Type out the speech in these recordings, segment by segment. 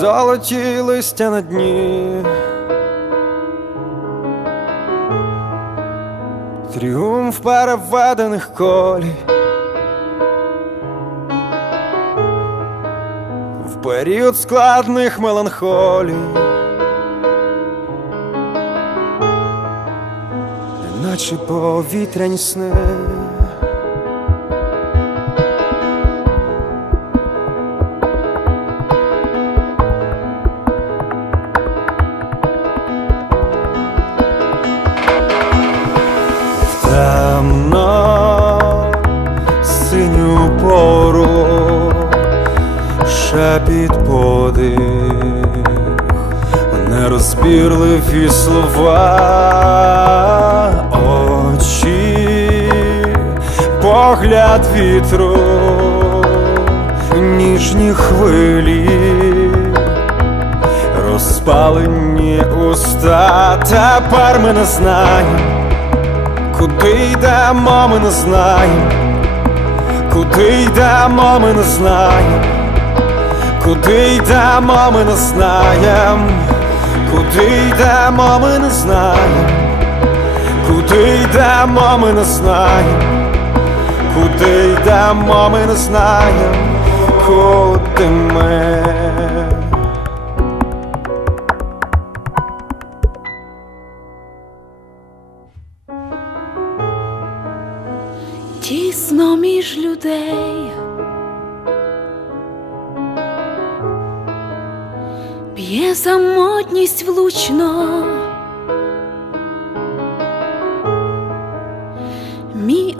Золоті листя на дні. Тріумф переведених колій. В період складних меланхолій. Наче повітряні сни. темно синю пору, шепіт подих, нерозбірливі слова, погляд вітру, ніжні хвилі. Розпалені уста, тепер ми не знаємо Куди йдемо, ми не знаємо, куди йдемо, ми не знаємо, куди йдемо, ми не знаємо, куди йдемо, ми не знаємо, куди йдемо, ми не знаємо, куди йдемо, ми не знаємо, куди ми. тісно між людей. Б'є самотність влучно.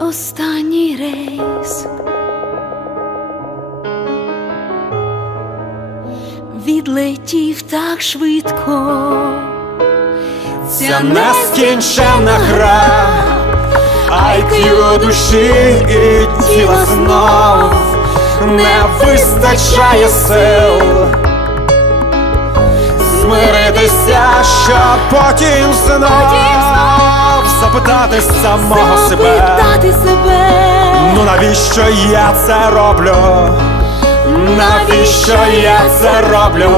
Останній рейс. Відлетів так швидко. Ця нескінченна гра, IQ душі і тіла знов. не вистачає сил. Змиритися, щоб потім знов запитати самого себе. Себе. Ну навіщо я це роблю? Навіщо я це роблю?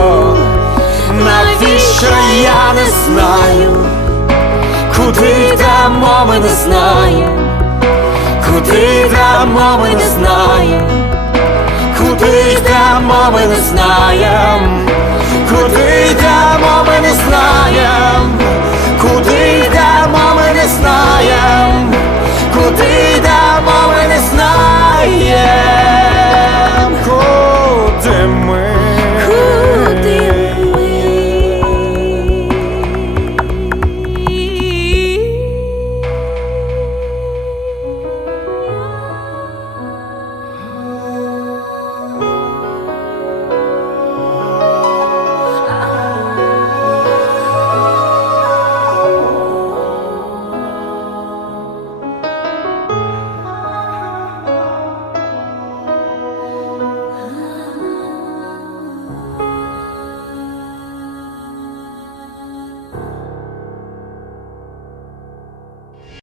Навіщо я не знаю? Куди йдемо, ми не знаємо, куди йдемо, ми не знаємо, куди йдемо, ми не знаємо, куди